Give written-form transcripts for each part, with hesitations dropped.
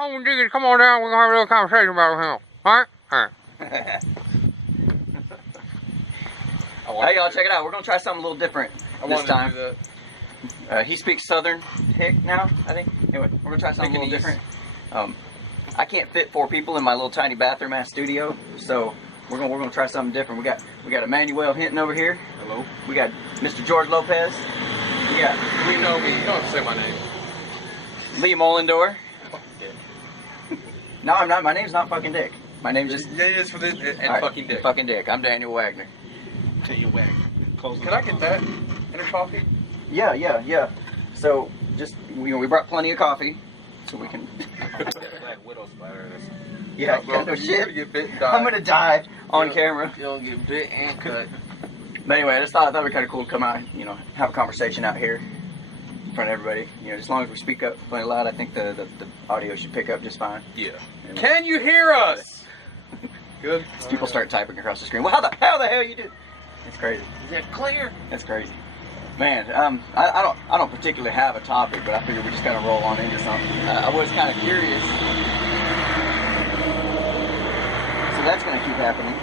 home diggers, come on down. We're gonna have a little conversation about him. All right? All right. Hey, y'all, check it out. We're gonna try something a little different this time. He speaks Southern hick now, I think. Anyway, we're gonna try something a little different. I can't fit 4 people in my little tiny bathroom ass studio, so we're gonna try something different. We got Emmanuel Hinton over here. Hello. We got Mr. George Lopez. We got You know me. You don't have to say my name. Liam Ollendor. No, I'm not. My name's not fucking Dick. My name's just Yeah, it is for this and right, fucking dick. Fucking Dick. I'm Daniel Wagner. Daniel Wagner. Can I get that in a coffee? Yeah. So just we brought plenty of coffee, so we can. Black Widow spider. Yeah, bro, no you're shit. gonna get bit and die. I'm gonna die on camera. You're gonna get bit and cut. But anyway, I thought it'd be kind of cool to come out, have a conversation out here in front of everybody. As long as we speak up plenty loud, I think the audio should pick up just fine. Yeah. And Can you hear us? Good. people start typing across the screen. Well, how the hell you do? It's crazy. Is that clear? That's crazy. Man, I don't particularly have a topic, but I figured we just kind of roll on into something. I was kind of curious. So that's going to keep happening.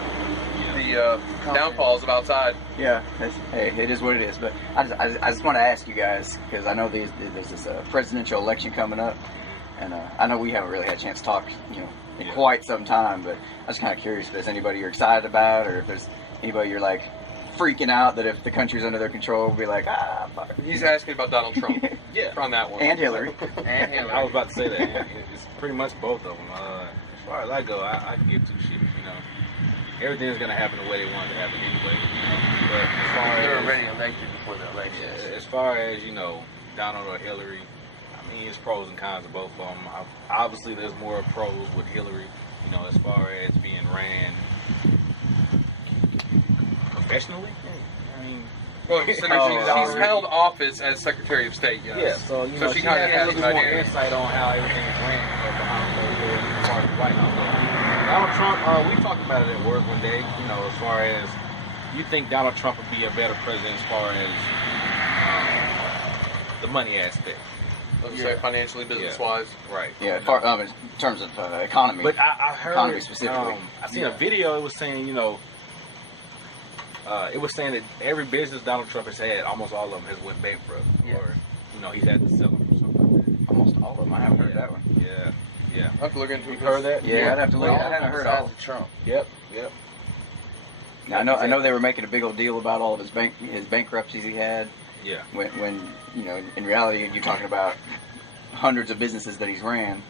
The downfalls of outside. Yeah, hey, it is what it is. But I just want to ask you guys, because I know there's this presidential election coming up, and I know we haven't really had a chance to talk, in quite some time. But I was kind of curious if there's anybody you're excited about, or if there's anybody you're like freaking out that if the country's under their control, we'll be like, fuck. He's asking about Donald Trump. Yeah. On that one. And Hillary. And Hillary. I was about to say that. It's pretty much both of them. As far as I go, I can give 2 shits. Everything's gonna happen the way they want it to happen anyway. But as far They're as already elected before the election. as far as Donald or Hillary, I mean, it's pros and cons of both of them. Obviously, there's more pros with Hillary. As far as being ran professionally. I mean, Well, she's held office as Secretary of State, yes. yeah. So she she kind of has a has little an bit more idea. insight on how everything is ran behind closed doors as far as the White House. Donald Trump, we talked about it at work one day. As far as you think Donald Trump would be a better president as far as the money aspect. Let's say financially, business-wise. Right. Yeah, in terms of economy. But I heard, economy specifically. I seen a video. It was saying, it was saying that every business Donald Trump has had, almost all of them has went bankrupt, or he's had to sell them or something like that. Almost all of them. I haven't heard that one. Yeah. I have to look into it. You've heard that? Yeah, I'd have to look. I haven't heard all. Trump. Yep. Now, I know they were making a big old deal about all of his bankruptcies he had. Yeah. When in reality you're talking about hundreds of businesses that he's ran.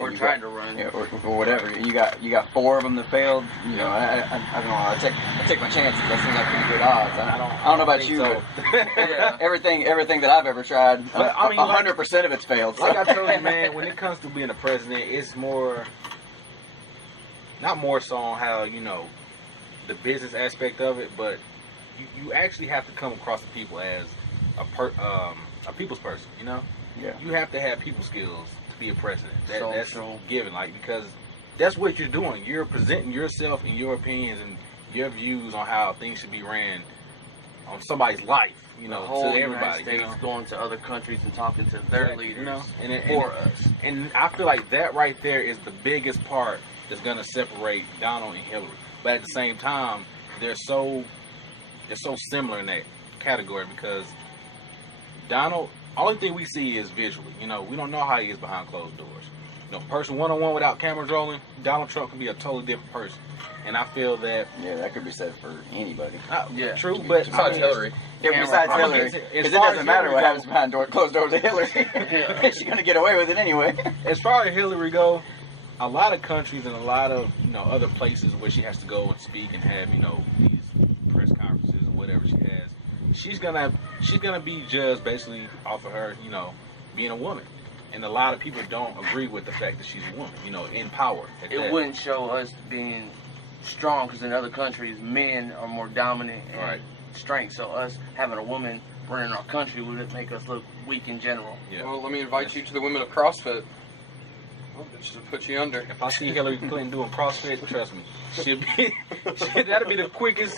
Or tried to run. Yeah, or whatever. You got 4 of them that failed. I don't know. I take my chances. That seems like pretty good odds. I don't know about you, so. but everything that I've ever tried, 100% of it's failed. So. Like I told you, man, when it comes to being a president, it's not more so on how the business aspect of it, but you actually have to come across the people as a people's person. Yeah. You have to have people skills to be a president. That's given, because that's what you're doing. You're presenting yourself and your opinions and your views on how things should be ran on somebody's life. To everybody. Going to other countries and talking to their leaders for us. And I feel like that right there is the biggest part that's gonna separate Donald and Hillary. But at the same time, they're so similar in that category, because Donald, only thing we see is visually. We don't know how he is behind closed doors. Person one-on-one without cameras rolling, Donald Trump could be a totally different person. And I feel that... Yeah, that could be said for anybody. True, but... Besides Hillary. Yeah, besides Hillary. Because it doesn't matter what happens behind closed doors to Hillary. She's going to get away with it anyway. As far as Hillary go, a lot of countries and a lot of other places where she has to go and speak and have these press conferences or whatever she has, she's gonna be judged basically off of her being a woman, and a lot of people don't agree with the fact that she's a woman in power. It wouldn't show us being strong, because in other countries men are more dominant and strength, so us having a woman running our country would make us look weak in general. Well, let me invite you to the Women of CrossFit. Just to put you under. If I see Hillary Clinton doing CrossFit, trust me, that'll be the quickest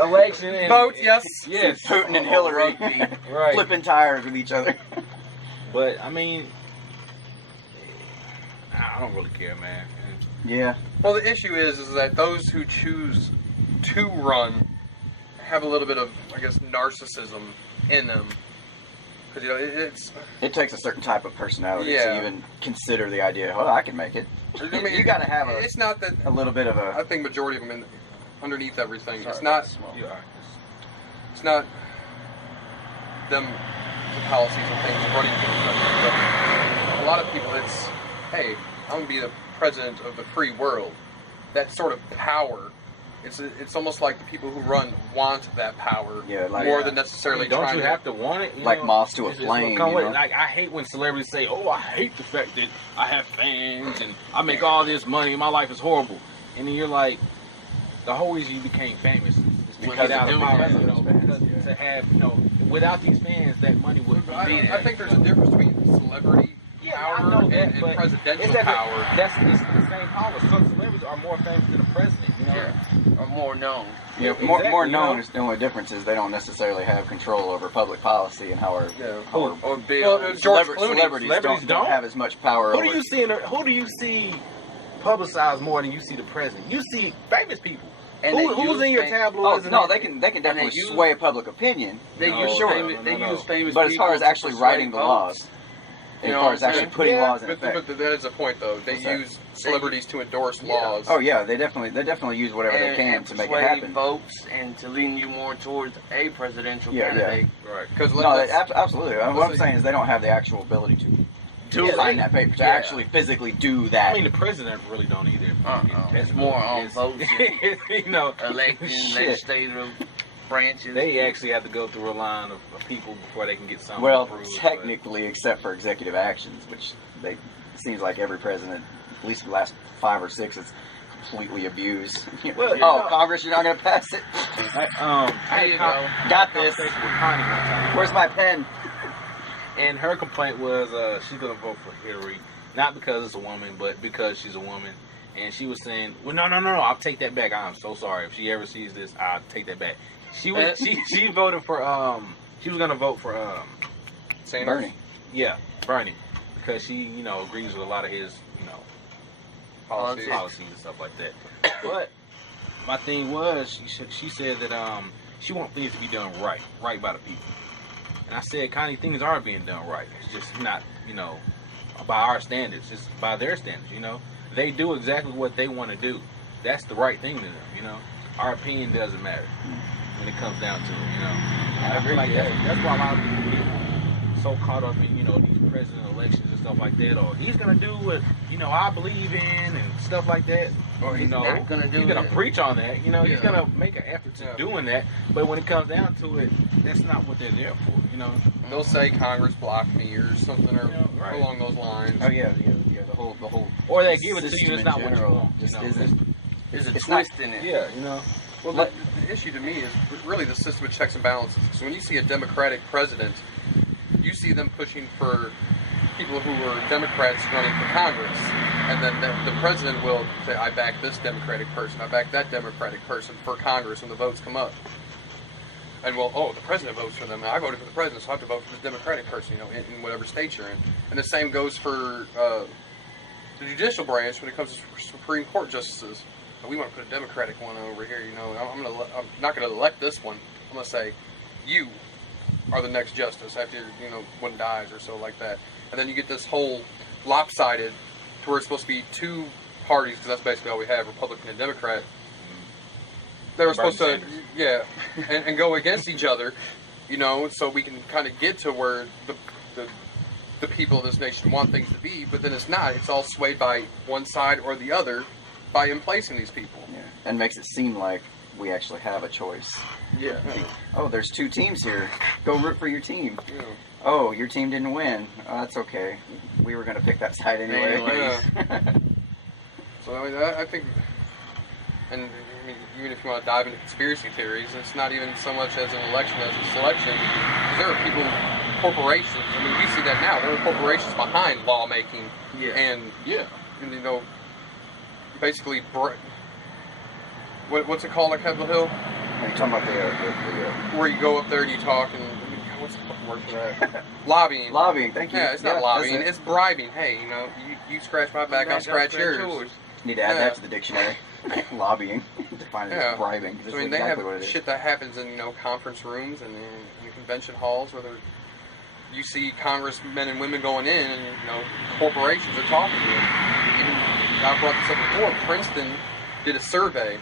election. Vote, yes. Putin and Hillary flipping tires with each other. But I mean, I don't really care, man. Yeah. Well, the issue is that those who choose to run have a little bit of, I guess, narcissism in them. Because, you know, it takes a certain type of personality Yeah. to even consider the idea, oh, I can make it. I mean, You got to have it's not that, a little bit of I a... think majority of them underneath everything, Sorry, it's not Yeah. them, the policies and things running things, but a lot of people, it's, hey, I'm going to be the president of the free world. That sort of power, it's almost like the people who run want that power more than necessarily don't trying you have to want it? Like moths to a flame, Come you with know? it. Like, I hate when celebrities say, oh, I hate the fact that I have fans and I make all this money and my life is horrible. And then you're like, the whole reason you became famous is to Because get out of of power, those you know, fans, because yeah. to have, you know, without these fans, that money would be there. I think there's a difference between celebrity power I know that, and but presidential it's that power. That's the same power. Some celebrities are more famous than the president, you know? Yeah. Or more known. Yeah, Exactly, more you known know? is the only difference is they don't necessarily have control over public policy and how our, how our Or bills. Well, George Clooney, celebrities don't have as much power Who over. do you see publicized more than you see the president? You see famous people. And Who's in your tabloids? Oh no, they can definitely use- sway public opinion. They No, use sure. famous. They use famous. But as far people as to actually persuade writing the votes. laws, You as know far what as I'm actually saying? putting laws in but effect. that is a point, though. They What's that? use celebrities to endorse Yeah. laws. Oh yeah, they definitely use whatever they can and to make it persuade happen. votes and to lean you more towards a presidential Yeah, candidate. Right. Because No, absolutely. What I'm saying is they don't have the actual ability to sign that paper to actually physically do that. I mean, the president really don't either. It's more on votes, you know, electing, Shit. legislative branches. they actually have to go through a line of people before they can get something well, approved. technically, except for executive actions, which it seems like every president, at least the last 5 or 6, has completely abused. Well, you oh, know- Congress, you're not going to pass it. I There you go. Got had a this. conversation with Connie one time. Where's my pen? And her complaint was she's going to vote for Hillary, not because it's a woman, but because she's a woman. And she was saying, well, no, I'll take that back. I'm so sorry. If she ever sees this, I'll take that back. She voted for, she was going to vote for, Sanders? Bernie. yeah, Bernie. Because she, you know, agrees with a lot of his, you know, Policies. policies and stuff like that. But my thing was, she said that she wants things to be done right by the people. And I said, Connie, things are being done right. It's just not, you know, by our standards. It's by their standards, you know. They do exactly what they want to do. That's the right thing to them, you know. Our opinion doesn't matter when it comes down to it, you know. And I feel like that's why a lot of people get so caught up in, you know, these president elections and stuff like that. Or he's going to do what, you know, I believe in and stuff like that. Or, you know, not gonna do he's going it. to preach on that. You know, he's Yeah. going to make an effort to doing that. But when it comes down to it, that's not what they're there for, you know. They'll say Congress blocked me or something or right. along those lines. Oh yeah. The whole. Or they give it to you system and it's in not what you general want. just you know? isn't. There's a It's twist in it. Yeah, you know. Well, the issue to me is really the system of checks and balances. Because when you see a Democratic president, you see them pushing for people who are Democrats running for Congress. And then the president will say, I back this Democratic person, I back that Democratic person for Congress when the votes come up. And well, the president votes for them. I voted for the president, so I have to vote for this Democratic person, you know, in whatever state you're in. And the same goes for the judicial branch when it comes to Supreme Court justices. We want to put a Democratic one over here, you know. I'm not going to elect this one. I'm going to say, you are the next justice after, you know, one dies or so like that. And then you get this whole lopsided to where it's supposed to be two parties, because that's basically all we have, Republican and Democrat. They were supposed to, yeah, and go against each other, you know, so we can kind of get to where the people of this nation want things to be, but then it's not. It's all swayed by one side or the other by emplacing these people. Yeah, and makes it seem like we actually have a choice. Yeah. Oh, there's 2 teams here. Go root for your team. Yeah. Oh, your team didn't win. Oh, that's okay. We were going to pick that side anyway. So I mean, I think, and I mean, even if you want to dive into conspiracy theories, it's not even so much as an election as a selection. There are people, corporations. I mean, we see that now. There are corporations behind lawmaking, and you know, basically, what's it called at Capitol Hill? Are you talking about the Where you go up there and you talk, and what's the fucking word for that? Lobbying. Lobbying, thank you. Yeah, it's not lobbying. that's it. It's bribing. Hey, you scratch my back, I'll scratch yours. Need to add that to the dictionary. Lobbying. Define it as bribing. I mean, they have shit that happens in conference rooms and in convention halls where you see congressmen and women going in, and corporations are talking to them. Even I brought this up before. Princeton did a survey,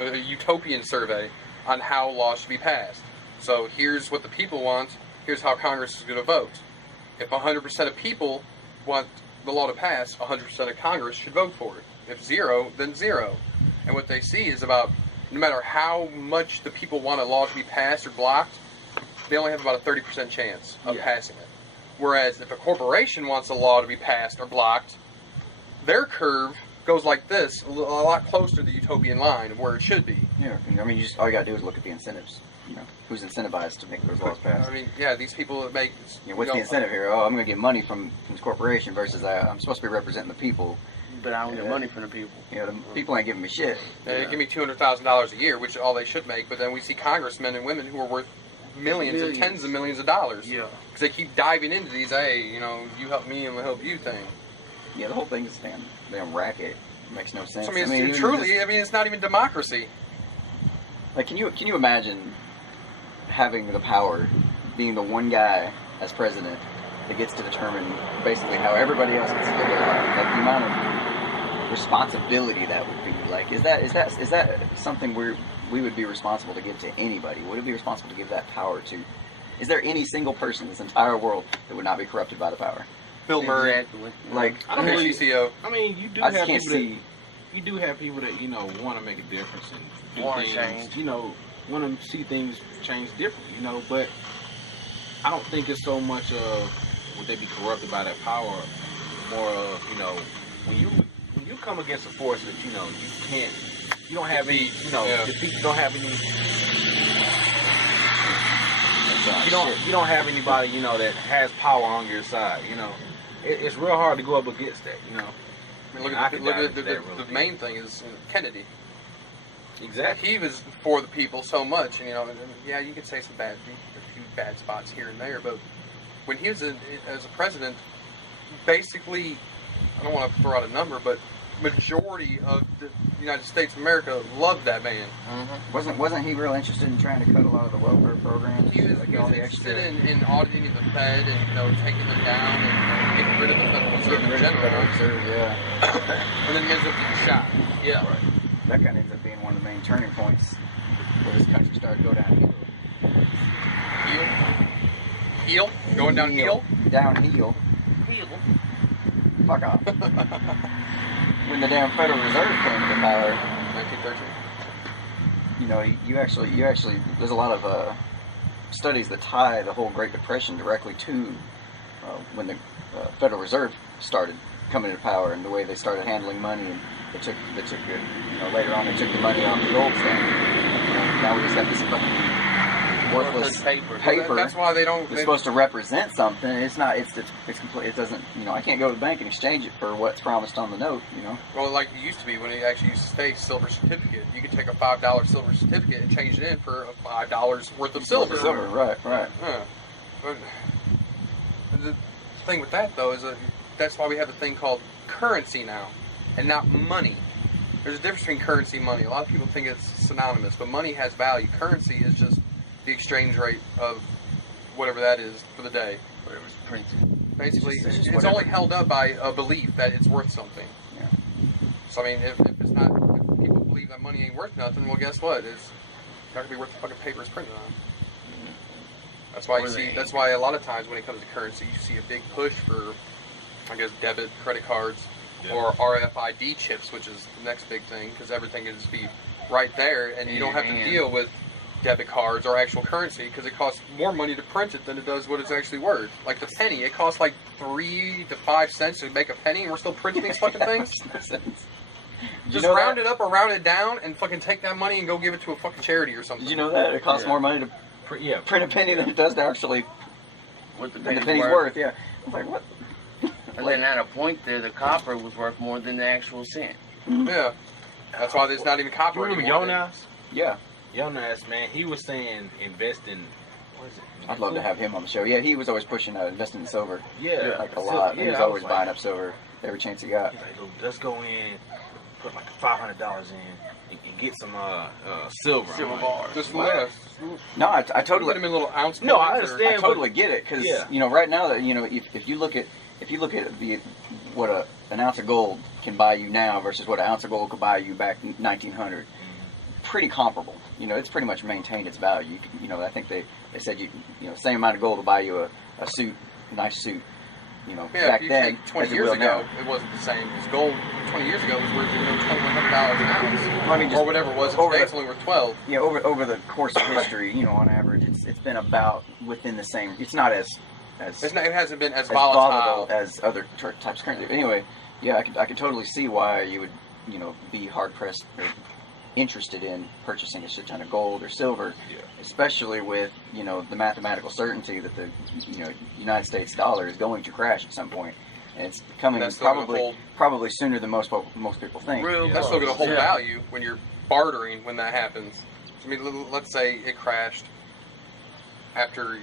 a utopian survey, on how laws should be passed. So here's what the people want. Here's how Congress is going to vote. If 100% of people want the law to pass, 100% of Congress should vote for it. If 0, then 0. And what they see is about no matter how much the people want a law to be passed or blocked, they only have about a 30% chance of passing it. Whereas if a corporation wants a law to be passed or blocked, their curve goes like this, a lot closer to the utopian line of where it should be. Yeah, I mean, all you gotta do is look at the incentives. Who's incentivized to make those laws pass? I mean, these people that make... what's the incentive here? Oh, I'm gonna get money from this corporation versus I'm supposed to be representing the people. But I don't get money from the people. The people ain't giving me shit. They give me $200,000 a year, which is all they should make, but then we see congressmen and women who are worth millions and tens of millions of dollars. Yeah. Because they keep diving into these, hey, you help me and we'll help you thing. Yeah, the whole thing is damn racket. It makes no sense. So, I mean, it's not even democracy. Like, can you imagine having the power, being the one guy as president that gets to determine basically how everybody else gets to live their life? Like, the amount of responsibility that would be. Like, is that something we would be responsible to give to anybody? Would it be responsible to give that power to? Is there any single person in this entire world that would not be corrupted by the power? Bill Murray. Exactly. Like, I don't really, CCO. I mean, you do have people that want to make a difference and do things, want to see things change differently, but I don't think it's so much of would they be corrupted by that power, more of, when you come against a force that you don't have any, defeat, you don't have any, you don't have anybody, that has power on your side, it's real hard to go up against that, I mean, look at the main thing is Kennedy. Exactly. He was for the people so much, and you could say a few bad spots here and there, but when he was as a president, basically, I don't want to throw out a number, but majority of the United States of America loved that man. Mm-hmm. Wasn't he real interested in trying to cut a lot of the welfare programs? He was interested in auditing the Fed and taking them down and getting rid of the Federal Reserve in general. And then he ends up getting shot. Yeah, right. That kind of ends up being one of the main turning points where this country started to go downhill. Heel? Going downhill? Downhill. Fuck off. When the damn Federal Reserve came to power, 1913. You actually, there's a lot of studies that tie the whole Great Depression directly to when the Federal Reserve started coming to power and the way they started handling money, and they took it, later on they took the money off the gold standard. Now we just have this fucking worthless paper. That's why they don't. It's supposed to represent something. It's not. It's complete. It doesn't. I can't go to the bank and exchange it for what's promised on the note. Well, like it used to be when it actually used to say silver certificate. You could take a $5 silver certificate and change it in for a $5 worth of silver. Right. But the thing with that though is that's why we have a thing called currency now, and not money. There's a difference between currency and money. A lot of people think it's synonymous, but money has value. Currency is just the exchange rate of whatever that is for the day. Whatever's printed. Basically, it's only held up by a belief that it's worth something. Yeah. So I mean, if it's not, if people believe that money ain't worth nothing, well, guess what? It's not gonna be worth the fucking paper it's printed on. That's why That's why a lot of times when it comes to currency, you see a big push for, I guess, debit, credit cards, or RFID chips, which is the next big thing, because everything can just be right there, and you don't have to deal with debit cards or actual currency, because it costs more money to print it than it does what it's actually worth. Like the penny, it costs like 3 to 5 cents to make a penny, and we're still printing these fucking things. Just round it up or round it down, and fucking take that money and go give it to a fucking charity or something. Did you know that it costs more money to print a penny than it does to actually what the penny's worth? Yeah. I was like, what? And then at a point there, the copper was worth more than the actual cent. Yeah. That's why there's not even copper anymore. Jonas? Yeah. Jonas, man, he was saying invest in what is it? I'd love to have him on the show. Yeah, he was always pushing investing in silver, Yeah, like a lot. Yeah, He was I always like, buying up silver every chance he got. He's like, let's go in, put like $500 in, and get some silver. Silver I'm like, bars. Just what? less. No, I Put totally. them in little ounce. No, I coins or- understand. I totally get it because Yeah. right now that if you look at what an ounce of gold can buy you now versus what an ounce of gold could buy you back in 1900, pretty comparable. It's pretty much maintained its value. I think they said same amount of gold will buy you a suit, a nice suit. Yeah, Back if you then, take 20 as it years will ago, now. it wasn't the same. Because gold 20 years ago was worth $2,100 an ounce, I mean, just or whatever it was. over Today the- it's only worth 12. Yeah, over the course of history, on average, it's been about within the same. It's not as It hasn't been as volatile volatile. as other types of currency. Anyway, yeah, I can totally see why you would be hard pressed or interested in purchasing a shit ton of gold or silver, Yeah. especially with the mathematical certainty that the United States dollar is going to crash at some point, and it's coming That's still gonna probably sooner than most people think. Real Yeah. That's still going to hold Yeah. value when you're bartering when that happens. I mean, let's say it crashed after,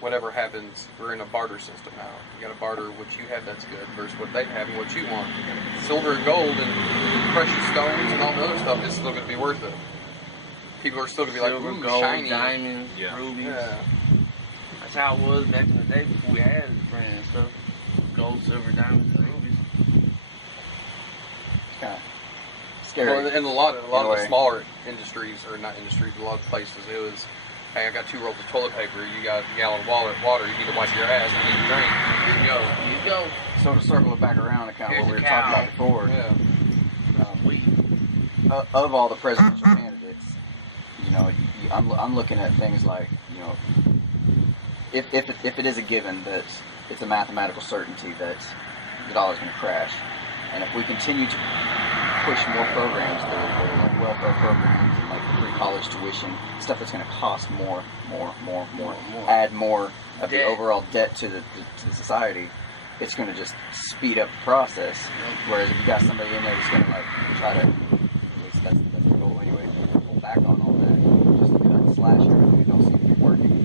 whatever happens. We're in a barter system now. You got to barter what you have that's good versus what they have and what you want. Silver and gold and precious stones and all the other stuff is still going to be worth it. People are still going to be like, Silver, ooh, gold, shiny. diamonds, Yeah. rubies. Yeah. That's how it was back in the day before we had brand and stuff. Gold, silver, diamonds, and rubies. It's kind of scary. Well, and a lot of the Anyway. smaller industries, or not industries, a lot of places, it was, hey, I got 2 rolls of toilet paper, you got a gallon of water, you need to wipe your ass, you need to drink, here you go. Here you go. So to circle it back around to kind of Here's what we a were talking cow. about before, Yeah. Sweet. of all the presidential candidates, I'm looking at things like, if it is a given that it's a mathematical certainty that the dollar's going to crash, and if we continue to push more programs that are like welfare programs and like free college tuition, stuff that's going to cost more, add more of the Debt. overall debt to the society, it's going to just speed up the process. Whereas if you got somebody in there that's going to like try to, at least that's the goal anyway, pull back on all that, just cut and slash everything, it don't seem to be working.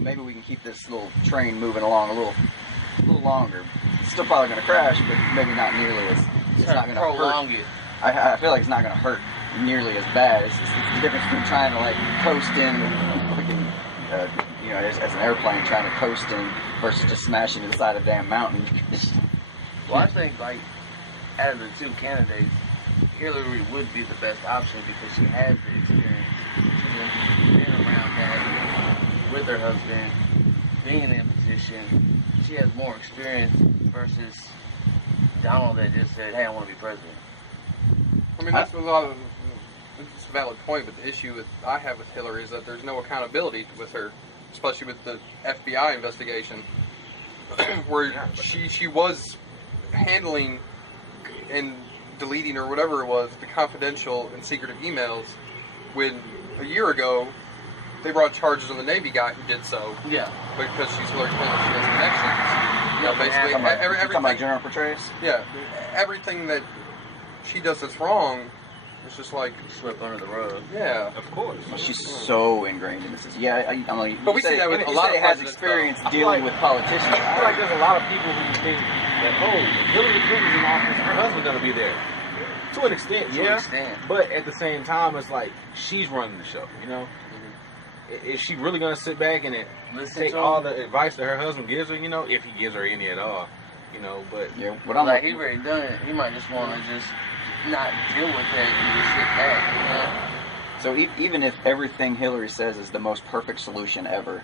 Maybe we can keep this little train moving along a little longer. It's still probably going to crash, but maybe not nearly as. It's not going to hurt. prolong it. I feel like it's not going to hurt nearly as bad. It's the difference between trying to like coast in, as an airplane trying to coast in versus just smashing to the side of a damn mountain. Well, I think, like, out of the 2 candidates, Hillary would be the best option because she has the experience. She's been around that with her husband, being in position. She has more experience versus Donald that just said, hey, I want to be president. I mean, that's a lot of, it's a valid point, but the issue I have with Hillary is that there's no accountability with her, especially with the FBI investigation, where she was handling and deleting or whatever it was, the confidential and secretive emails, when a year ago they brought charges on the Navy guy who did so Yeah. because she's Hillary Clinton, she has connections. Basically, Talking about everything. General Petraeus? Yeah, everything that she does that's wrong, it's just like, Swept under the rug. yeah. Of course. Well, she's so ingrained in this. Yeah, I mean, But we see that with a lot of it has presidents, experience though. dealing Like- with politicians. I feel like there's a lot of people who think that, if Hillary Clinton's in office, her husband's gonna be there. To an extent, To an yeah. extent. But at the same time, it's like she's running the show. Is she really gonna sit back and Listen take to all him. the advice that her husband gives her? If he gives her any at all. But Yeah, what I'm Like, he already done it. He might just want to just not deal with that and just sit back, So even if everything Hillary says is the most perfect solution ever,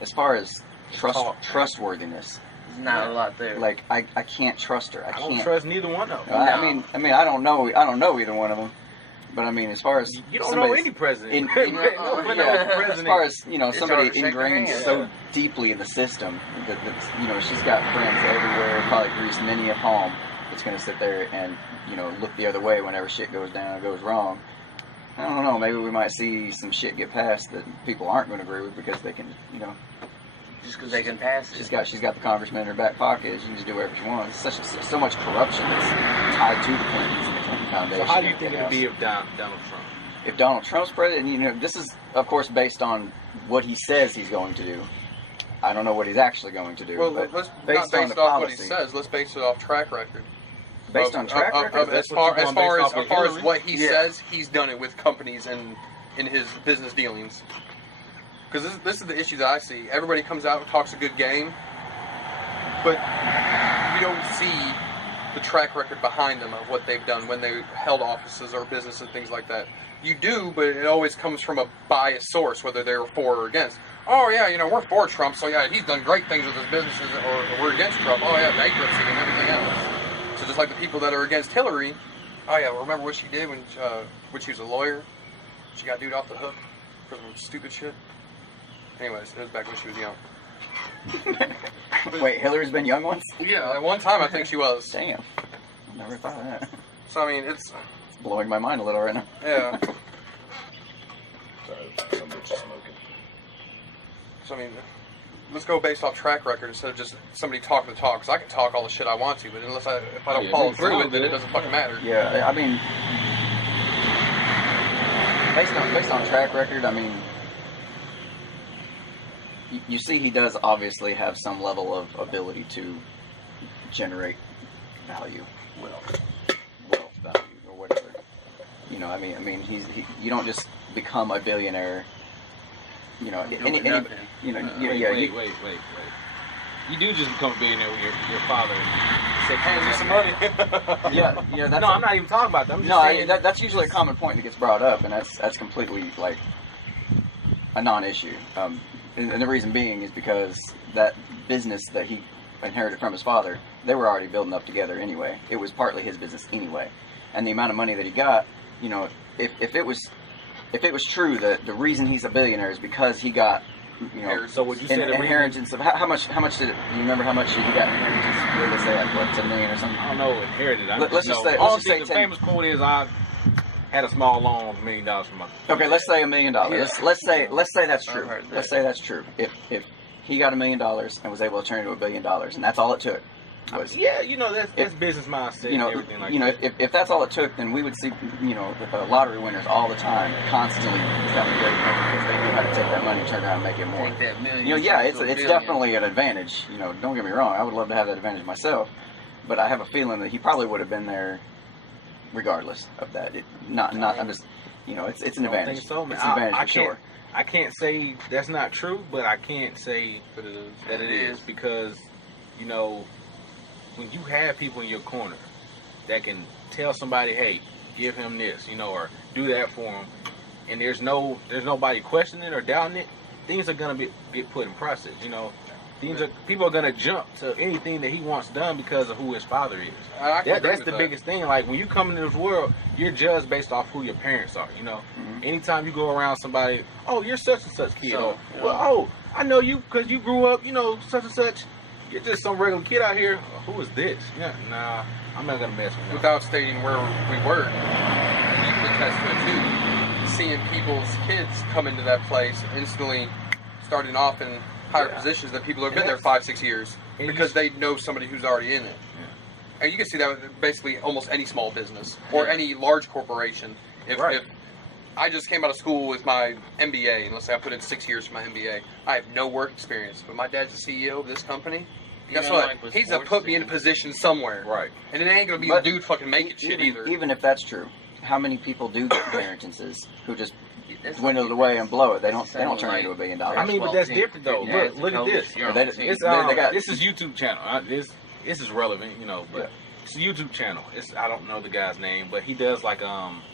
as far as trustworthiness, There's not a lot there. like I can't trust her. I I don't can't. trust neither one of them. I mean, I don't know either one of them. But I mean, as far as You don't know somebody's any president. as far as It's somebody hard to shake their ingrained hand. so deeply in the system that she's got friends everywhere, probably greased many a palm that's going to sit there and look the other way whenever shit goes down or goes wrong. I don't know. Maybe we might see some shit get passed that people aren't going to agree with because they can, just because they can pass it. she's got the congressman in her back pocket. She can just do whatever she wants. It's so much corruption that's tied to the Clintons and the Clinton Foundation. So how do you and think everything it'd be else. if Donald Trump? if Donald Trump's president, you know, this is of course based on what he says he's going to do. I don't know what he's actually going to do. Well, but let's based not base on it the off what he policy, says. Let's base it off track record. based on track record. As far as what he says, he's done it with companies and in his business dealings. Because this is the issue that I see. Everybody comes out and talks a good game, but you don't see the track record behind them of what they've done when they held offices or business and things like that. You do, but it always comes from a biased source, whether they're for or against. Oh yeah, you know, we're for Trump, so yeah, he's done great things with his businesses, or we're against Trump. Oh yeah, bankruptcy and everything else. So just like the people that are against Hillary, oh yeah, remember what she did when she was a lawyer? She got dude off the hook for some stupid shit. Anyways, it was back when she was young. Wait, Hillary's been young once? Yeah, at one time I think she was. Damn, never thought of that. So I mean, it's Blowing my mind a little right now. yeah. Sorry, some bitch is smoking. So I mean, let's go based off track record instead of just somebody talking the talk. Because I can talk all the shit I want to, but if I don't follow through with it, then it doesn't fucking matter. Yeah, I mean, based on track record, I mean, you see he does obviously have some level of ability to generate value, wealth value, or whatever. You know, I mean, you don't just become a billionaire. You know, Wait. You do just become a billionaire with your father. Hand me some money. yeah. That's No, I'm not even talking about that. I'm just No, saying. that's usually a common point that gets brought up, and that's completely like a non-issue. And the reason being is because that business that he inherited from his father, they were already building up together anyway. It was partly his business anyway, and the amount of money that he got, you know, if it was true that the reason he's a billionaire is because he got, you know, So would you say the inheritance of how much did it? Do you remember how much he got in inheritance? Did they say like what, $10 million or something? I don't know, inherited. Let's just say the 10. famous quote is, I had a small loan of $1 million from my. Okay, let's say $1 million. Yeah. Let's say that's true. I've heard that. Let's say that's true. If he got $1 million and was able to turn it into $1 billion, and that's all it took. Was, Yeah, you know, that's business mindset. you know, and everything like you know, that. if that's all it took, then we would see, you know, lottery winners all the time, constantly selling great money because they knew how to take that money and turn around and make it more. Take that million. You know, yeah, it's to a billion. definitely an advantage. You know, don't get me wrong. I would love to have that advantage myself, but I have a feeling that he probably would have been there, regardless of that. I'm just, you know, it's an I don't advantage. think so, man. It's an advantage I for sure. can't. I can't say that's not true, but I can't say But it is. that it is because, you know, when you have people in your corner that can tell somebody, hey, give him this, you know, or do that for him, and there's nobody questioning or doubting it, things are gonna get put in process. You know, people are gonna jump to anything that he wants done because of who his father is. I can agree That's with the that. biggest thing. Like when you come into this world, you're judged based off who your parents are. You know, anytime you go around somebody, oh, you're such and such kid. So, I know you because you grew up, you know, such and such. You're just some regular kid out here. Who is this? Yeah, nah, I'm not gonna mess with him. Without stating where we were, you can attest to it too. Seeing people's kids come into that place instantly, starting off in higher positions than people who have been there 5-6 years because they know somebody who's already in it. Yeah. And you can see that with basically almost any small business or any large corporation. If I just came out of school with my MBA, and let's say I put in 6 years for my MBA, I have no work experience, but my dad's the CEO of this company. Guess Even what? like with He's gonna sports put me in a teams. position somewhere. Right. And it ain't gonna be But the dude fucking making shit either. Even if that's true, how many people do get inheritances who just That's dwindle like- away and blow it? They that's don't the same turn like- into $1 billion. I mean, but that's different though. Yeah, Look at this. you're on They- the team. It's they got- this is YouTube channel. This is relevant, you know, but it's a YouTube channel. I don't know the guy's name, but he does like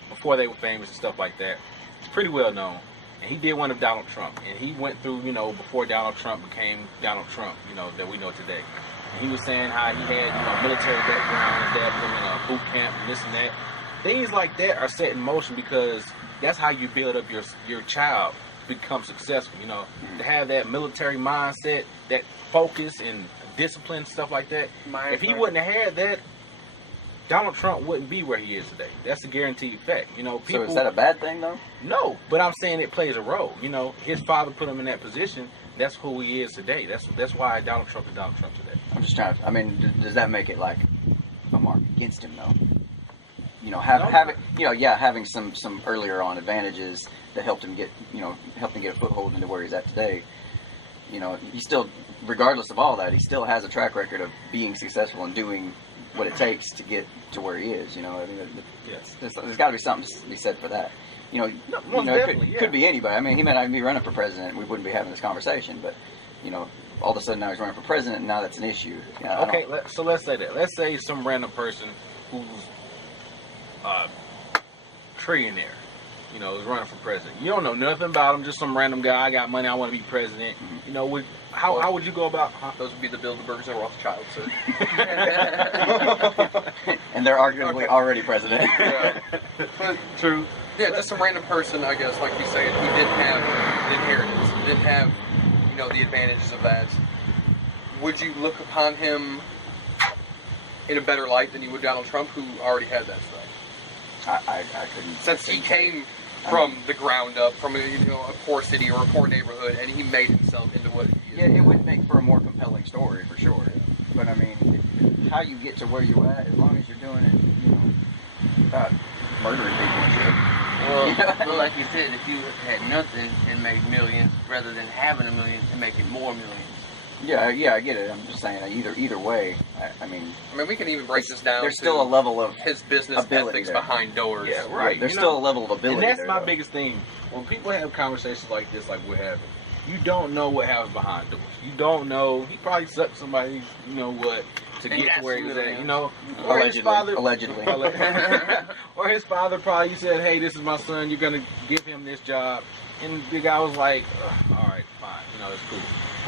before they were famous and stuff like that. It's pretty well known. And he did one of Donald Trump, and he went through, you know, before Donald Trump became Donald Trump, you know, that we know today. And he was saying how he had, you know, military background, his dad put him in a boot camp and this and that. Things like that are set in motion because that's how you build up your child to become successful, you know, to have that military mindset, that focus and discipline, stuff like that. If he wouldn't have had that, Donald Trump wouldn't be where he is today. That's a guaranteed fact. You know, people. So is that a bad thing though? No, but I'm saying it plays a role. You know, his father put him in that position. That's who he is today. That's why Donald Trump is Donald Trump today. I'm just trying to. I mean, does that make it like a mark against him though? having some earlier on advantages that helped him get a foothold into where he's at today. He still, regardless of all that, he still has a track record of being successful and doing what it takes to get to where he is. I think there's got to be something to be said for that. It could be anybody. I mean, he might not even be running for president. We wouldn't be having this conversation, but all of a sudden now he's running for president, and now that's an issue. Okay, so let's say that. Let's say some random person who's trillionaire, is running for president. You don't know nothing about him, just some random guy. I got money, I want to be president. Mm-hmm. How would you go about? Those would be the Bilderbergs and Rothschilds. So. And they're arguably already president. Yeah. But, True. Yeah, just some random person, I guess, like you say, who didn't have the inheritance, didn't have, the advantages of that. Would you look upon him in a better light than you would Donald Trump, who already had that stuff? I couldn't. Since he came from the ground up, from a poor city or a poor neighborhood, and he made himself into what he is. Yeah, it would make for a more compelling story for sure. But I mean, how you get to where you're at, as long as you're doing it, without murdering people and shit. Well, like you said, if you had nothing and made millions, rather than having a million to make it more millions. Yeah, I get it. I'm just saying either way. I mean, we can even break this down. There's still a level of his business ethics there. behind doors. Yeah, right. There's still a level of ability. And that's there, my though. biggest thing. When people have conversations like this, like we're having, you don't know what happens behind doors. You don't know. He probably sucked somebody, to get to where he's at, Or his father, allegedly. Or his father probably said, "Hey, this is my son. You're gonna give him this job," and the guy was like, "All right, fine. It's cool."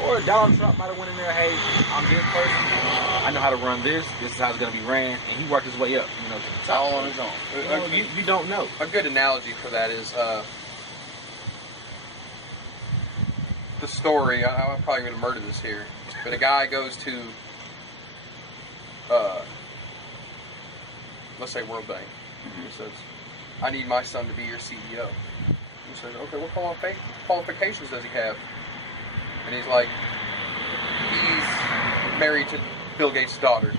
Or Donald Trump might have went in there, "Hey, I'm this person. I know how to run this. This is how it's gonna be ran," and he worked his way up. It's all on his own. You don't know. A good analogy for that is the story. I'm probably going to murder this here, but a guy goes to, let's say World Bank. He says, "I need my son to be your CEO." He says, "Okay, what qualifications does he have?" And he's like, "He's married to Bill Gates' daughter."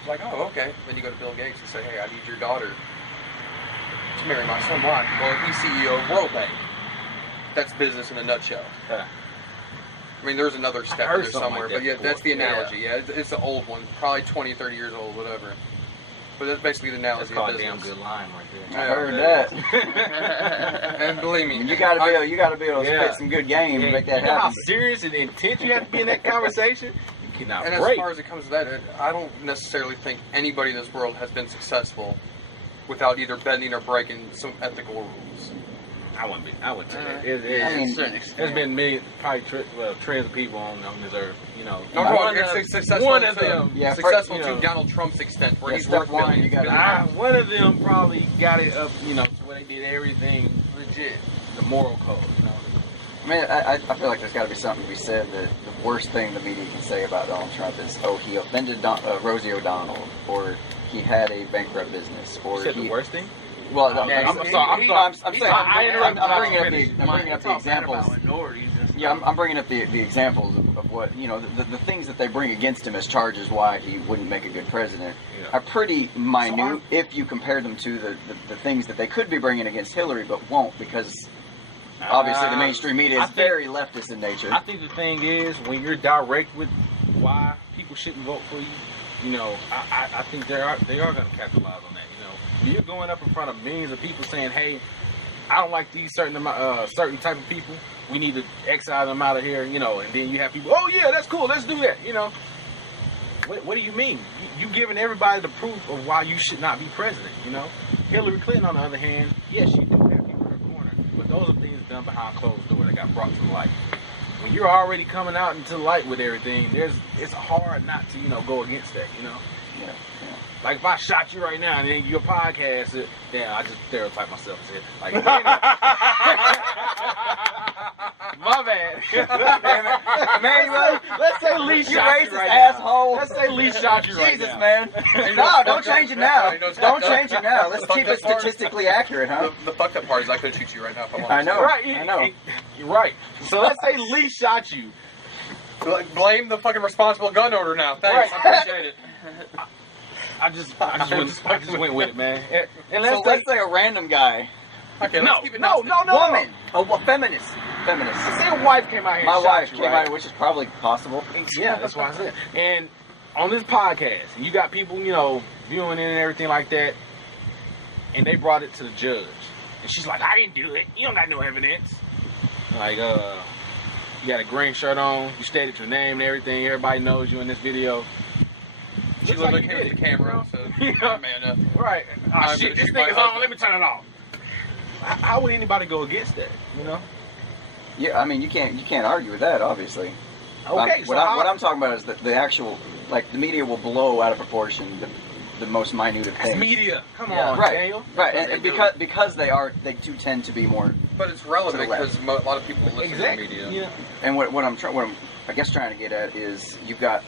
He's like, "Oh, okay." Then you go to Bill Gates and say, "Hey, I need your daughter to marry my son." Why? Well, he's CEO of World Bank. That's business in a nutshell. Yeah. There's another step heard in there something somewhere, like that but yeah, before. that's the analogy. Yeah, it's an old one, probably 20, 30 years old, whatever. But that's basically the That's analogy called of a damn business. good line right there. I heard that. And believe me, You gotta be able to spit some good game and make that You know how happen. serious and intense you have to be in that conversation? You cannot and as break. far as it comes to that, I don't necessarily think anybody in this world has been successful without either bending or breaking some ethical rules. I wouldn't say that. I mean, There's been millions, probably trillions of people on this earth. No, one it's successful. one of them, Yeah, successful you to know, Donald Trump's extent, where Yeah, he's step worth one, billions. you gotta- one of them probably got it up, to where they did everything Legit. the moral code. I feel like there's got to be something to be said that the worst thing the media can say about Donald Trump is, he offended Rosie O'Donnell, or he had a bankrupt business, or You said he. the worst thing? Well, no, Yeah, I'm he- sorry. he- I'm he- saying I I'm bringing up the Talk bad examples. about minorities and stuff. Yeah, I'm bringing up the examples of what the things that they bring against him as charges why he wouldn't make a good president Yeah. are pretty minute if you compare them to the things that they could be bringing against Hillary but won't, because obviously the mainstream media I is think- very leftist in nature. I think the thing is, when you're direct with why people shouldn't vote for you, I think they are going to capitalize on that. You're going up in front of millions of people saying, "Hey, I don't like these certain type of people. We need to exile them out of here," and then you have people, "Oh yeah, that's cool. Let's do that." What do you mean? You giving everybody the proof of why you should not be president. Hillary Clinton, on the other hand, yes, she do have people in her corner, but those are things done behind closed doors that got brought to the light. When you're already coming out into the light with everything, it's hard not to go against that. Yeah. Like if I shot you right now and then your podcast, damn, I just stereotype myself as it. Like, my bad. Emmanuel, let's say Lee you shot racist you right asshole. now. Let's say Lee shot you right Jesus, now. man. No, don't change it now. Don't change it now. Let's Fuck keep that it part. statistically accurate, huh? The fucked up part is I could shoot you right now if I wanted. I know. Right, I know. You're right. So let's say Lee shot you. Blame the fucking responsible gun owner now. Thanks, Right. I appreciate it. I just went with it, man. And So let's say a random guy, Okay, no, let's keep it no, nice. no, woman, a feminist. Say a wife came out here. My and wife shot came you, right? out, which is probably possible. Yeah, that's what I said. And on this podcast, and you got people, you know, viewing it and everything like that, and they brought it to the judge, and she's like, "I didn't do it. You don't got no evidence." Like, you got a green shirt on, you stated your name and everything. Everybody knows you in this video. She Looks looked like like you him did with the it, camera, you know? so Yeah. man, Right. Oh I'm shit, gonna this shoot my thing is on. husband. Let me turn it off. How would anybody go against that? You know? Yeah, I mean, you can't argue with that, obviously. Okay. What I'm talking about is the actual, like, the media will blow out of proportion the most minute of That's things. media. Come Yeah. on, Right, Daniel. right, That's what and they do. because they do tend to be more. but it's relevant To the left. because a lot of people listen Exactly. to the media. Yeah. And what I'm I guess trying to get at is you've got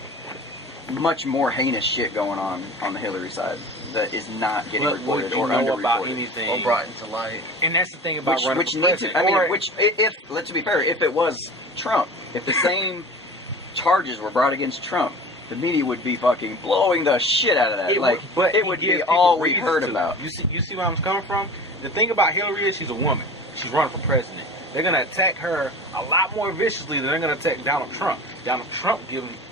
much more heinous shit going on the Hillary side that is not getting But reported would you or know about underreported. anything? Or brought into light. And that's the thing about running Which for needs president. to, I mean, Or- if let's be fair, if it was Trump, if the same charges were brought against Trump, the media would be fucking blowing the shit out of that. but it he would gives be people all we reasons heard to. about. You see where I'm coming from? The thing about Hillary is she's a woman. She's running for president. They're gonna attack her a lot more viciously than they're gonna attack Donald Trump. Donald Trump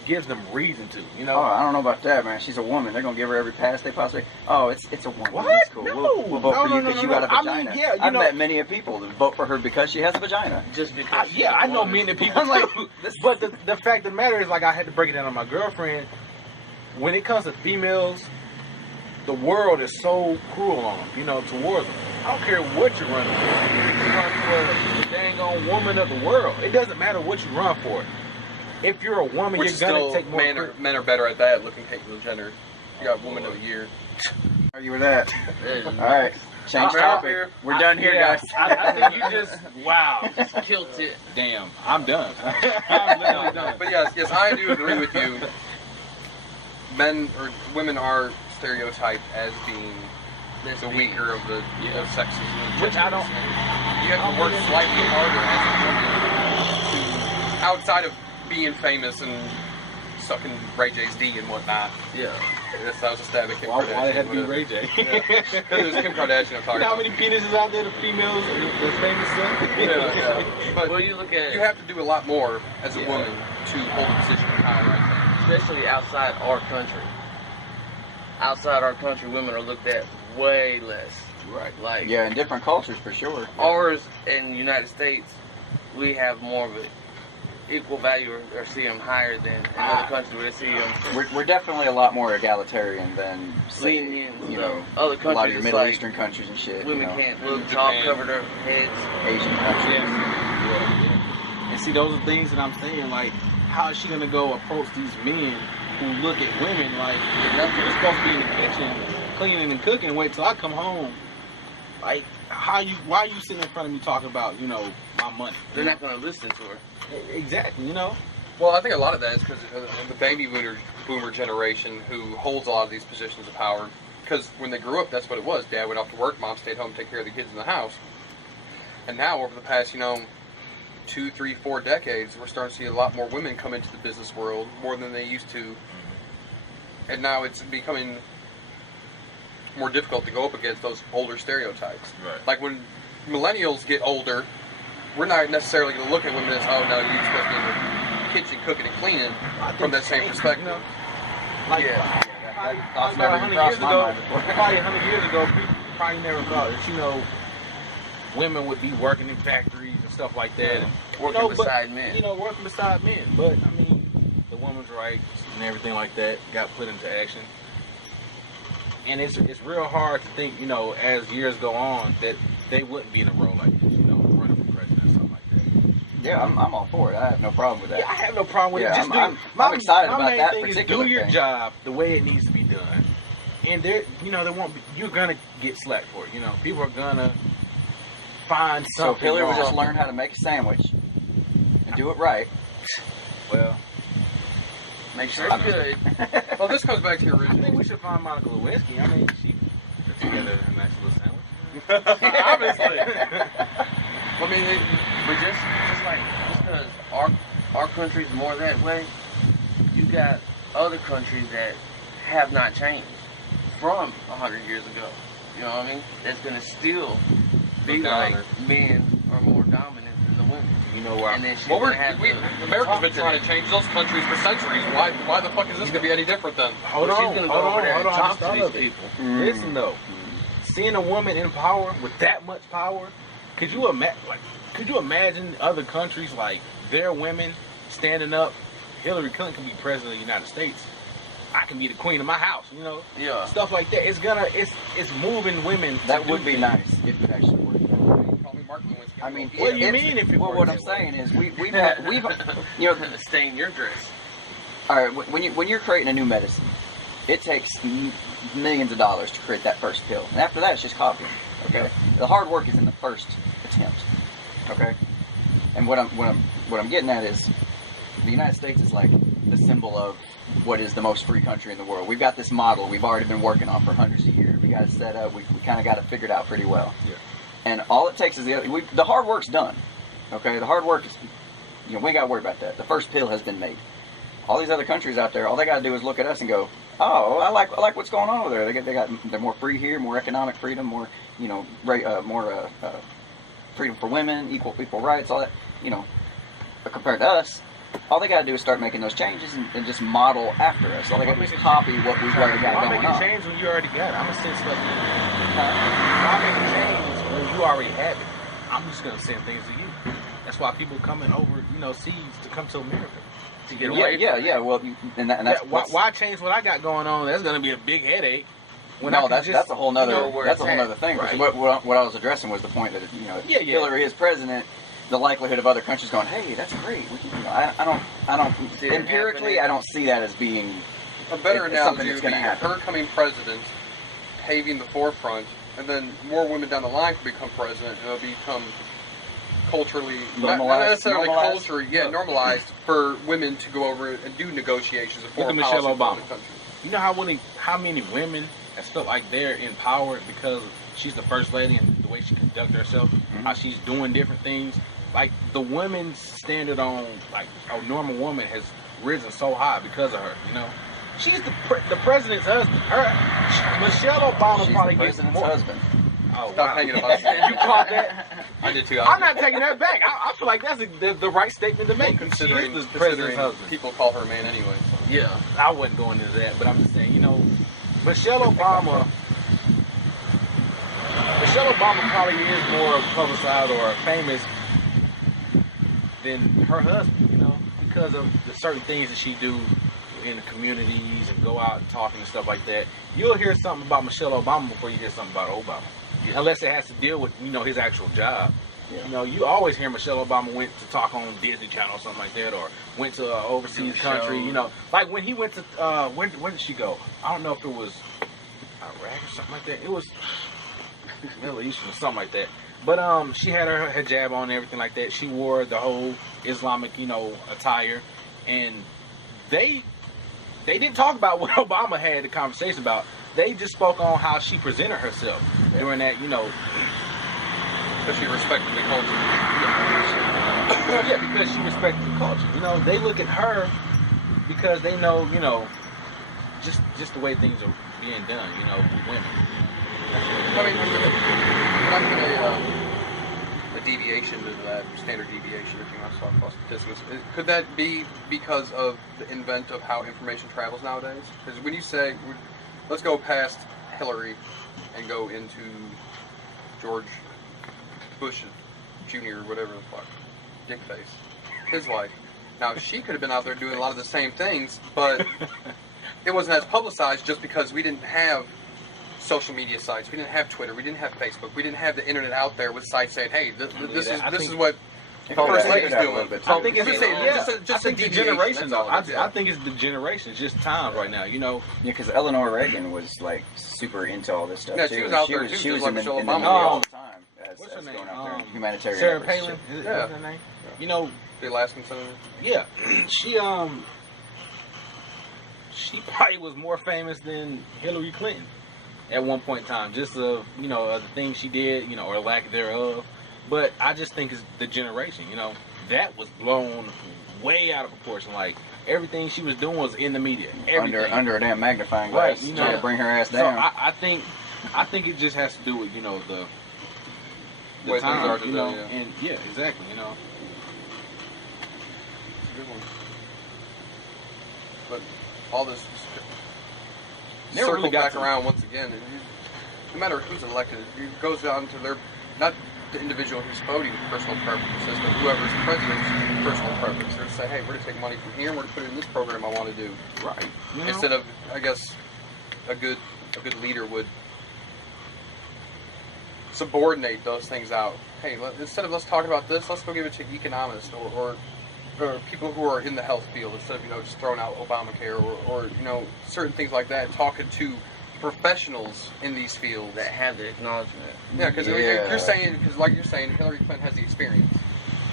gives them reason to. You know? Oh, I don't know about that, man. She's a woman. They're gonna give her every pass they possibly. Oh, it's a woman. What? It's cool. No. We'll vote for No, you no, because no, you got a no. I mean, vagina. yeah, you I've know- met many people that vote for her because she has a vagina. Just because. Yeah, I know many people. I'm like, too. this- But the fact of the matter is, like, I had to break it down to my girlfriend. When it comes to females, the world is so cruel on them, you know, towards them. I don't care what you're running for. You run for the dang on woman of the world. It doesn't matter what you run for. If you're a woman, Which you're is gonna still, take more. men are better at that, looking Caitlyn Jenner. You got Woman of the Year. Argue with that. All All right, change I'm out topic. here. We're done here, Yeah, guys. I think you just wow. Killed it. Damn, I'm done. I'm literally done. But yes, I do agree with you. Women are stereotyped as being the weaker of the sexes. and Which I genders. don't- And you have to work slightly harder as a woman to, outside of being famous and sucking Ray J's D and whatnot. Yeah. That was a stab at Kim Why Kardashian. did it have to be whatever. Ray J? Yeah. It was Kim Kardashian I'm You talking know how about. many penises out there, the females, the famous stuff? Yeah. But Well, you look at, you have to do a lot more as a Yeah. woman to hold a position higher, I especially outside our country. Outside our country, women are looked at way less. Right. Like Yeah, in different cultures for sure. ours in the United States, we have more of an equal value or see them higher than in other countries where they see them We're definitely a lot more egalitarian than lenient. you know, Other a lot of countries, your it's Middle like Eastern countries and shit. women you know, can't look Japan. top, cover their heads. Asian countries. And see, those are things that I'm saying. Like, how is she gonna go approach these men who look at women like they're supposed to be in the kitchen cleaning and cooking? Wait till I come home. Like, why are you sitting in front of me talking about, you know, my money? They're not going to listen to her. Exactly. You know. Well, I think a lot of that is because of the baby boomer generation who holds a lot of these positions of power. Because when they grew up, that's what it was. Dad went off to work, mom stayed home, take care of the kids in the house. And now, over the past, 2, 3, 4 decades, we're starting to see a lot more women come into the business world more than they used to. And now it's becoming more difficult to go up against those older stereotypes. Right. Like when millennials get older, we're not necessarily going to look at women as, oh no, you're supposed to be in the kitchen cooking and cleaning from that same perspective. You know, like, Yeah. Thoughts about never even crossed my mind before. probably 100 years ago, people probably never thought that, women would be working in factories and stuff like that. Working but, beside men. Working beside men. But, I mean, the woman's rights and everything like that got put into action. And it's real hard to think, as years go on, that they wouldn't be in a role like this, running for president or something like that. Yeah, I'm all for it. I have no problem with that. Yeah, I have no problem with Yeah, it. Just I'm excited my about main that thing is particular do your thing. job the way it needs to be done. And there won't be, you're gonna get slack for it. People are gonna find So something. if Hillary would just wrong. learn how to make a sandwich and do it right. Well, Make sure it's good. Well, this comes back to your I think original. we should find Monica Lewinsky. I mean, she put together a nice little sandwich. Obviously. I mean, but just because our country's more that way, you got other countries that have not changed. from 100 years ago. You know what I mean? That's gonna still be Look down like on men are more dominant than the women. You know why? And then she's Well, gonna have to America's talk been to trying them. to change those countries for centuries. Why the fuck is this gonna be any different then? Hold Well, on, she's gonna hold go over on, there hold and on. talk to Stop these it. people. Listen though, seeing a woman in power with that much power, could you imagine other countries like their women standing up? Hillary Clinton can be president of the United States. I can be the queen of my house. You know, Yeah. stuff like that. It's moving women. That to would do be things. nice if it actually worked. Probably Mark Lewinsky. I mean, What do you it's- mean if it well, works what I'm that way? saying is we've you know, Stain your dress. all right, when you're creating a new medicine, it takes millions of dollars to create that first pill, and after that, it's just copying. Okay, the hard work is in the first attempt. Okay, and what I'm getting at is the United States is like the symbol of what is the most free country in the world. We've got this model we've already been working on for hundreds of years. We got it set up. We kind of got it figured out pretty well. Yeah. And all it takes is the hard work's done. Okay, the hard work is, we ain't got to worry about that. The first pill has been made. All these other countries out there, all they got to do is look at us and go, oh, I like what's going on over there. They're more free here, more economic freedom, more more freedom for women, equal rights, all that. But compared to us, all they got to do is start making those changes and just model after us. All they got to do is copy what we've already got Why going make a on. change when you already got it? I'm gonna send stuff. Why make a change when you already have it? I'm just gonna send things to you. That's why people coming over, seas to come to America to get away. Yeah. Well, and that's Why change what I got going on? That's gonna be a big headache. When I no, can that's just, a whole nother where that's a it's whole at. nother thing. Right. Because what I was addressing was the point that if Hillary is president, the likelihood of other countries going, hey, that's great. I don't See it empirically, happening. I don't see that as being A better it's something analogy that's would be gonna happen. her coming president, paving the forefront, and then more women down the line could become president, and it'll become culturally, not necessarily normalized. normalized for women to go over and do negotiations and Look foreign at Michelle policy with Obama. other countries. You know how many women and stuff like they're empowered because she's the first lady and the way she conducts herself, how she's doing different things. Like the women's standard on like a normal woman has risen so high because of her. She's the president's husband. Michelle Obama she's probably the gets president's more. husband. Oh, Stop wow. hanging about that. You caught that? I did too. I'm not taking that back. I feel like that's the right statement to make. Considering She is the president's husband. people call her a man anyway. So. Yeah. I wasn't going into that, but I'm just saying, Michelle Obama probably is more publicized or famous than her husband, because of the certain things that she do in the communities and go out and talking and stuff like that. You'll hear something about Michelle Obama before you hear something about Obama. Yeah. Unless it has to deal with, his actual job. Yeah. You always hear Michelle Obama went to talk on Disney Channel or something like that, or went to an overseas country, shows. Like when he went to, where did she go? I don't know if it was Iraq or something like that. It was Middle Eastern or something like that. But she had her hijab on and everything like that. She wore the whole Islamic, attire. And they didn't talk about what Obama had the conversation about. They just spoke on how she presented herself during that, Because she respected the culture. Yeah, because she respected the culture. They look at her because they know, just the way things are being done, with women. I mean, not a deviation to that standard deviation if you want to talk about statistics. Could that be because of the invent of how information travels nowadays? Because when you say, let's go past Hillary and go into George Bush Jr., whatever the fuck, Dickface, his wife. Now, she could have been out there doing a lot of the same things, but it wasn't as publicized just because we didn't have social media sites. We didn't have Twitter. We didn't have Facebook. We didn't have the internet out there with sites saying, "Hey, this is what first lady's doing." I think it's just I a think the deviation, generation, that's all though. it is, I think it's the generation. It's just times right now. Yeah, because Eleanor Reagan was like super into all this stuff. Yeah, too. she was out She there, was, too, she just was like in the, Michelle in the Obama. media all Oh. the time as What's her name? going out there, humanitarian Sarah efforts. Palin. Is Yeah. that her name? the Alaskan senator. Yeah. She probably was more famous than Hillary Clinton at one point in time, just of the things she did, or lack thereof. But I just think it's the generation, that was blown way out of proportion. Like everything she was doing was in the media. Everything. Under a damn magnifying Right, glass, you trying know. to bring her ass So down. I think it just has to do with the Way things time, are you today, know, yeah. and yeah, exactly, you know. It's a good one. But all this Never circle really got back to- around once again. No matter who's elected, it goes down to their, not the individual who's voting personal preferences, but whoever's president's personal preference. They're to say, hey, we're going to take money from here and we're going to put it in this program I want to do. Right. You know? Instead of, I guess, a good leader would subordinate those things out. Hey, instead of let's talk about this, let's go give it to economists or people who are in the health field, instead of just throwing out Obamacare or certain things like that, and talking to professionals in these fields that have the acknowledgement. Yeah, because Yeah. you're saying, like you're saying, Hillary Clinton has the experience.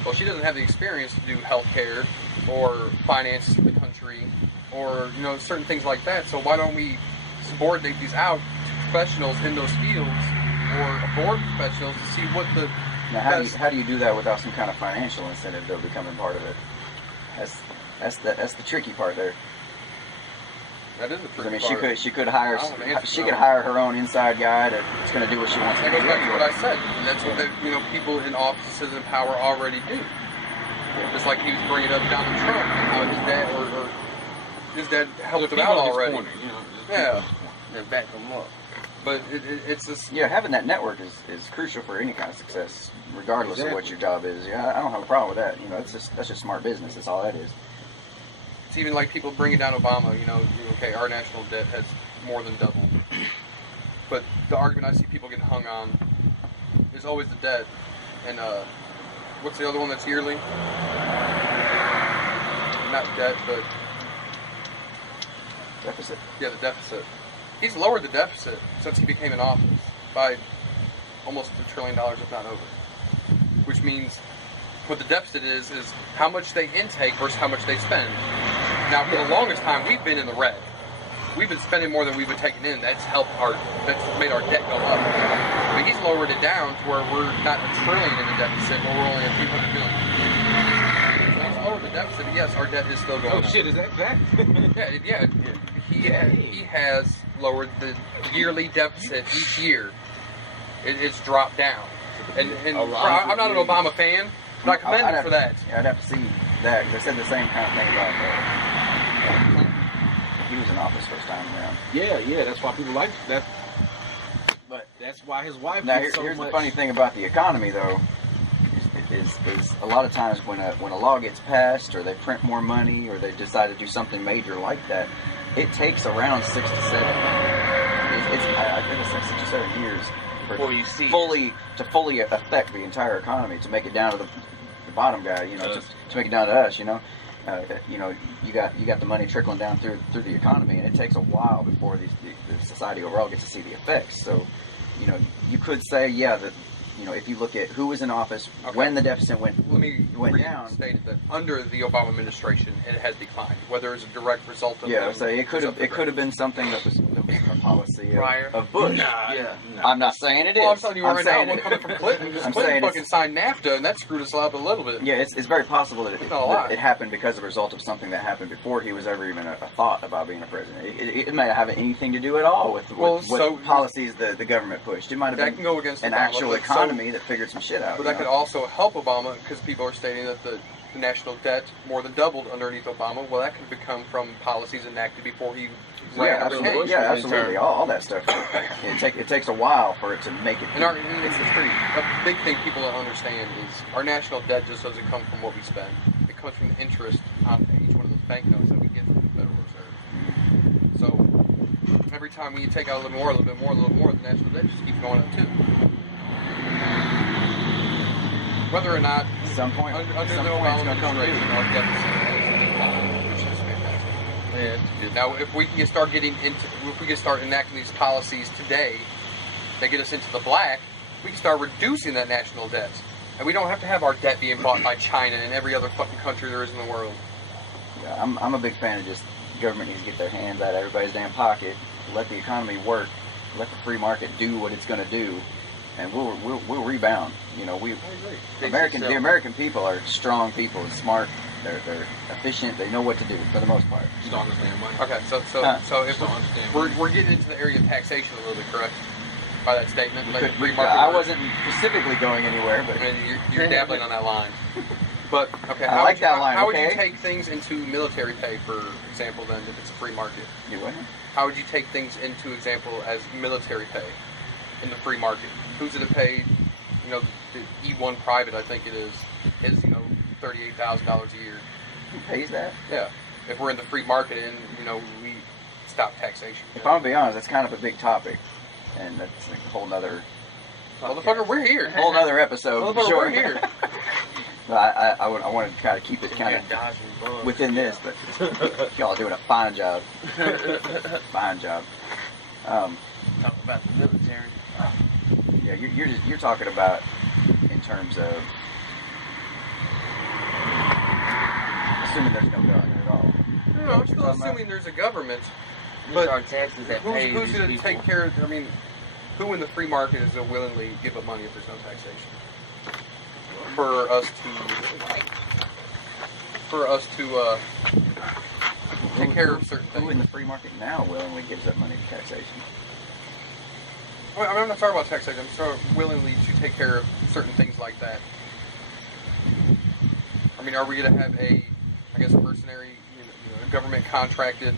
Well, she doesn't have the experience to do healthcare or finance the country or certain things like that. So why don't we subordinate these out to professionals in those fields or board professionals to see what the Now, how do you do that without some kind of financial incentive to becoming part of it? That's the tricky part there. that is a 'Cause, tricky I mean, part. she could hire I don't have an answer she for could that. hire her own inside guy that's going to do what she wants to That do. goes back to what I said. That's what people in offices in power already do. Just like he was bringing up Donald Trump and how his dad helped him out already. Yeah. Then back them up. But it's just Yeah, having that network is crucial for any kind of success, regardless of what Exactly. your job is. Yeah, I don't have a problem with that. That's just smart business. That's all that is. it's even like people bringing down Obama. Okay, our national debt has more than doubled. But the argument I see people getting hung on is always the debt. And what's the other one that's yearly? Not debt, but Deficit. yeah, the deficit. He's lowered the deficit since he became in office by almost $1 trillion, if not over. Which means what the deficit is how much they intake versus how much they spend. Now, for the longest time, we've been in the red. We've been spending more than we've been taking in. That's made our debt go up. But he's lowered it down to where we're not $1 trillion in the deficit, but we're only a few hundred million. So he's lowered the deficit. Yes, our debt is still going Oh up. shit, is that? He has lowered the yearly deficit each year. It's dropped down. And I'm not an Obama fan, but I commend him for that. Yeah, I'd have to see that. 'Cause they said the same kind of thing about he was in office first time around. Yeah, that's why people like that. But That's why his wife now gets so here's much. the funny thing about the economy, though, is a lot of times when a law gets passed or they print more money or they decide to do something major like that, it takes around 6 to 7. I think it's like 6 to 7 years Before you see to fully affect the entire economy, to make it down to the bottom guy, to make it down to us, you got the money trickling down through the economy, and it takes a while before the society overall gets to see the effects. So, you could say, that if you look at who was in office when the deficit went Let me down. restate that under the Obama administration, it has declined. Whether it's a direct result of Yeah, them, so it could have subsequent. been something that was a policy Prior. of Bush. Yeah. I'm not saying it is. Well, I'm telling you right now, saying one coming from Clinton, because I'm Clinton saying fucking it's- signed NAFTA, and that screwed us up a little bit. Yeah, it's very possible that Not a lot. it happened because of a result of something that happened before he was ever even a thought about being a president. It may not have anything to do at all with what policies the government pushed. It might have That been can go against an Obama, actual but economy that figured some shit out. But that could also help Obama, because people are stating that the national debt more than doubled underneath Obama. Well, that could become from policies enacted before he ran or became. Absolutely. All that stuff. It takes a while for it to make it. And a big thing people don't understand is our national debt just doesn't come from what we spend. It comes from the interest on each one of those banknotes that we get from the Federal Reserve. So every time we take out a little bit more, the national debt just keeps going up too. Whether or not At some point, under some the point it's Obama gonna come due. administration, our deficit has declined, which is fantastic. Yeah. Now, if we can start enacting these policies today that get us into the black, we can start reducing that national debt, and we don't have to have our debt being bought by China and every other fucking country there is in the world. Yeah, I'm a big fan of just government needs to get their hands out of everybody's damn pocket, let the economy work, let the free market do what it's going to do, and we'll rebound. The American people are strong people, smart. They're efficient. They know what to do for the most part. Just don't understand money. Okay, so if Just don't understand we're getting into the area of taxation a little bit, correct? By that statement, like free I market. wasn't specifically going anywhere, but I mean, you're dabbling on that line. But okay, I like that line, How would okay? you take things into military pay, for example, then if it's a free market? you wouldn't. How would you take things into example as military pay in the free market? Who's it to pay? You know, the E1 private, I think it is $38,000 a year. Who pays that? Yeah, if we're in the free market and we stop taxation. If I'm gonna be honest, that's kind of a big topic, and that's like a whole nother Motherfucker, we're here. whole nother episode. for Motherfucker, sure. we're here. But I wanted to kind of keep it kind of within this, but y'all are doing a fine job. Fine job. Talk about the military. Yeah, you're talking about in terms of assuming there's no government at all. No, I'm still assuming there's a government. These But are taxes that pay who's these going to people. take care of? I mean, who in the free market is going to willingly give up money if there's no taxation? For us to take care of certain Who in things. the free market now willingly gives up money to taxation? I mean, I'm not talking about taxation. I'm talking willingly to take care of certain things like that. I mean, are we going to have a mercenary, government contracted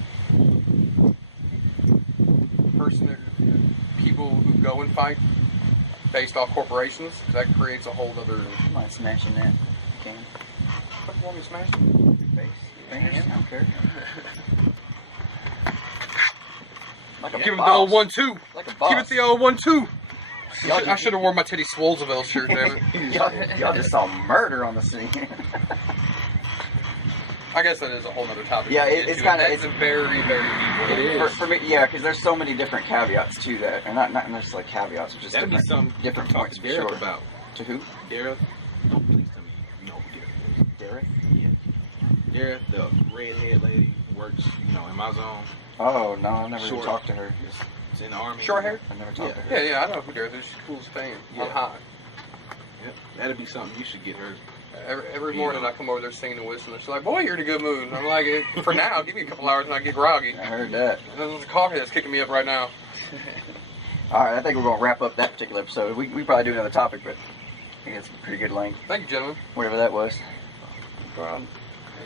people who go and fight based off corporations? That creates a whole other. You mind smashing that can? What do you want me to smash? Face? Fingers? I don't care. Like a Give him the boss. old 1-2. Like a boss. Give it the old 1-2. Y'all I should have worn my Teddy Swoldesville shirt, damn it. y'all just saw murder on the scene. I guess that is a whole other topic. Yeah, to get it's into, kinda- and that's it's- a very, very deep one. It is. For me, yeah, because there's so many different caveats to that, and not necessarily caveats, but just That'd be different, something different talk points to for Derek sure. about. To who? Derek, don't please tell me you know who Derek is. Derek? Yeah. Derek, the redhead lady, works, in my zone. Oh no, I've never even Short. talked to her. It's in the army. Short hair? I've never talked to her. Yeah, I know who Derek is. She's cool as fan. Yeah. I'm hot. Yep. That'd be something you should get her. Every morning I come over there singing and whistling. She's like, boy, you're in a good mood. And I'm like, for now, give me a couple hours and I get groggy. I heard that. And then there's a coffee that's kicking me up right now. All right, I think we're gonna wrap up that particular episode. We probably do another topic, but I think it's a pretty good length. Thank you, gentlemen. Whatever that was. Um,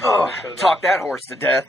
Oh, talk that horse to death.